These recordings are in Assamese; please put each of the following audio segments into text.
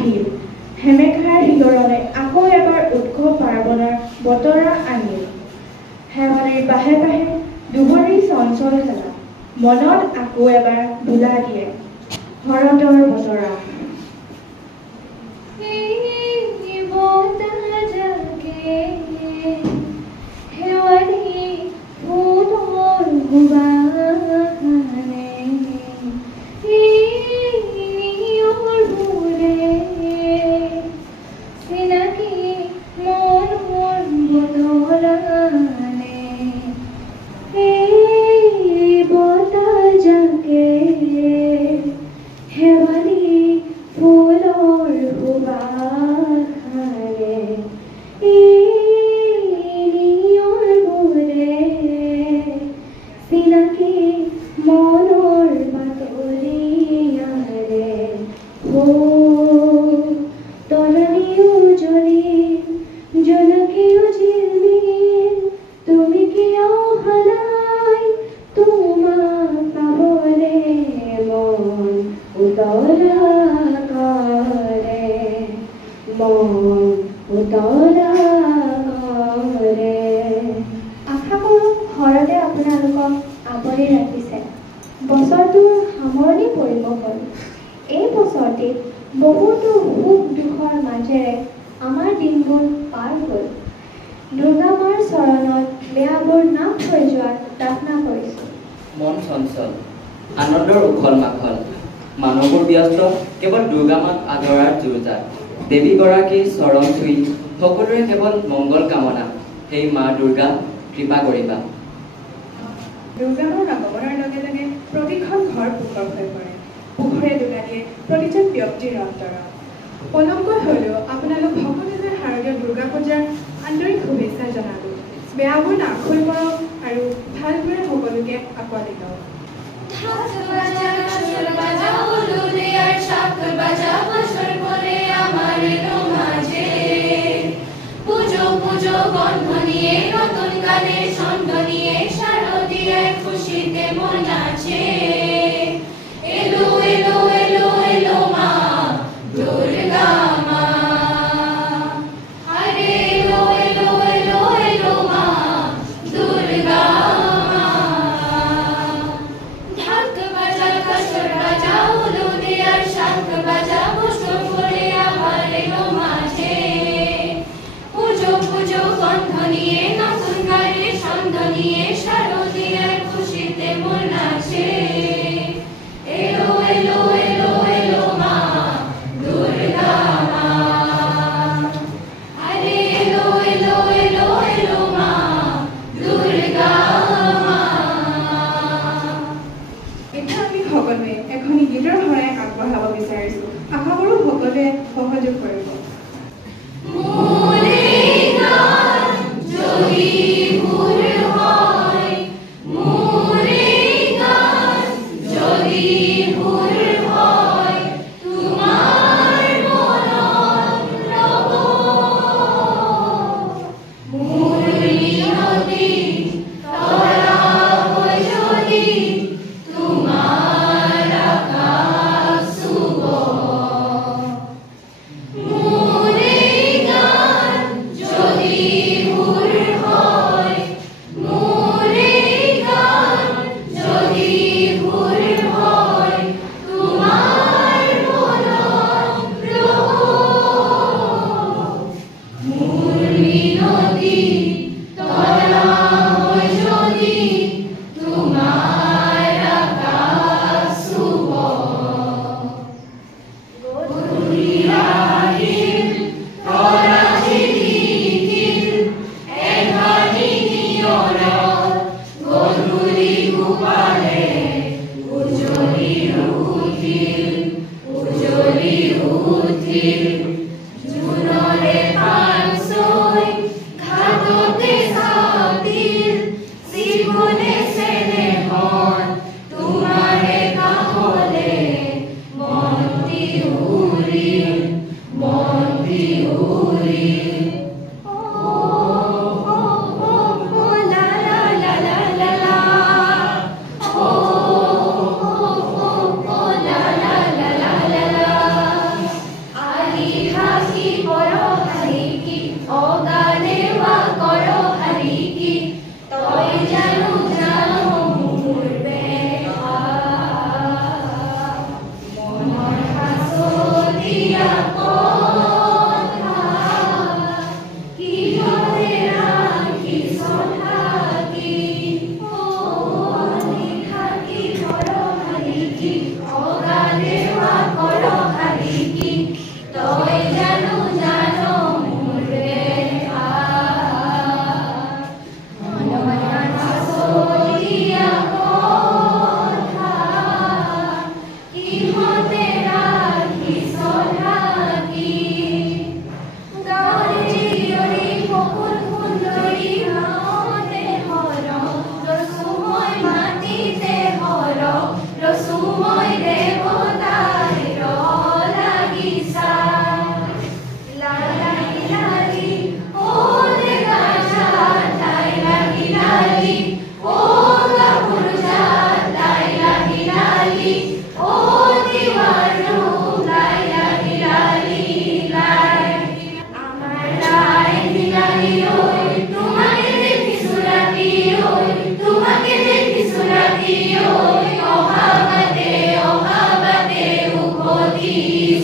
আহিল হেমেখাৰ শিয়ৰণে আকৌ এবাৰ উৎসৱ পাৰ্বণৰ বতৰা আনিল শেৱালিৰ বাহে বাহে দুবৰি চঞ্চল খেলা মনত আকৌ এবাৰ দোলা দিয়ে শৰতৰ বতৰা দেৱী গৰাকী চৰণ চুই সকলোৰে কেৱল মংগল কামনা হে মা দুৰ্গা কৃপা কৰিবা দুৰ্গামাৰ আগমনৰ লগে লগে প্ৰতিখন ঘৰ পোহৰ হৈ পৰে পোহৰে দোলা দিয়ে প্ৰতিজন ব্যক্তিৰ অন্তৰত পলমকৈ হ'লেও আপোনালোক সকলোৰে শাৰদীয় দুৰ্গা পূজাৰ আন্তৰিক শুভেচ্ছা জনালোঁ বেয়াবোৰ নাখৈ পৰক আৰু ভালবোৰে সকলোকে আঁকোৱালি লওক পুজো পুজো গন্ধনিয়ে নতুন গানে সন্ধনিয়ে শারদীয় খুশিতে মন নাচে এলো এলো এলো এলো মা দুর্গা মা আরে এলো এলো এলো এলো মা দুর্গা মা ঢাক বাজা কাসর বাজা উলু দিয়ার শাঁখ বাজা পুষ্প করে আমার এলো মাঝে পুজো পুজো গন্ধনিয়ে নতুন গানে সন্ধনিয়ে শারদীয় খুশিতে মন নাচে এলো এলো এলো এলো মা দুর্গা মা আরে এলো এলো এলো এলো মা দুর্গা মা এতিয়া আমি সকলোৱে এখনি গীতৰ শৰাই আগবঢ়াব বিচাৰিছোঁ আশা কৰোঁ সকলোৱে সহযোগ কৰিব আৰে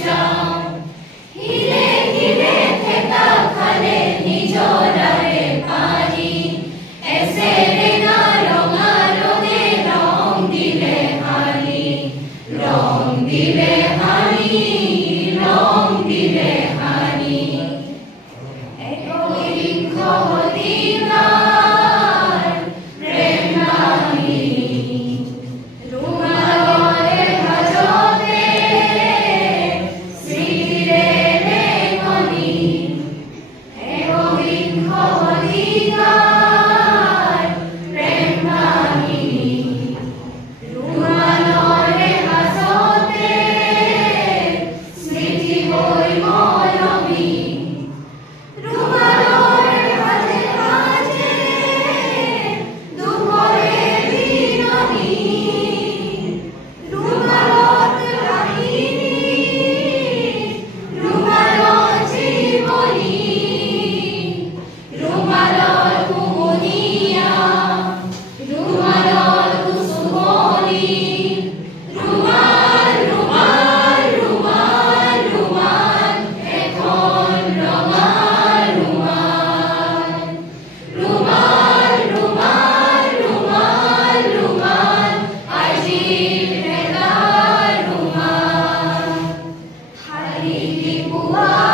যাওঁ হিলে হিলে ঠেকা খালে নিজৰাৰে পানী এছেৰেঙা ৰঙা ৰঙে ৰং দিলে হানি ৰং দিলে হানি ৰং দিলে হানি একবিংশ শতিকাৰ প্ৰেম কাহিনী তোমাৰে ভাজতে স্মৃতিৰে লেখনি একবিংশ শতিকাৰ প্ৰেম কাহিনী তোমাৰে ভাজতে স্মৃতি হৈ মৰমী তোমাৰে ভাজে ভাজে দুখৰে বিননি তোমাৰত কাহিনী তোমাৰত জীৱনী তোমাৰত কুমুদিয়া তোমাৰত কুসুমনি ৰুমাল ৰুমাল ৰুমাল ৰুমাল এখন ৰঙা ৰুমাল ৰুমাল ৰুমাল ৰুমাল ৰুমাল আজিৰ এটা ৰুমাল শাৰী পুৱা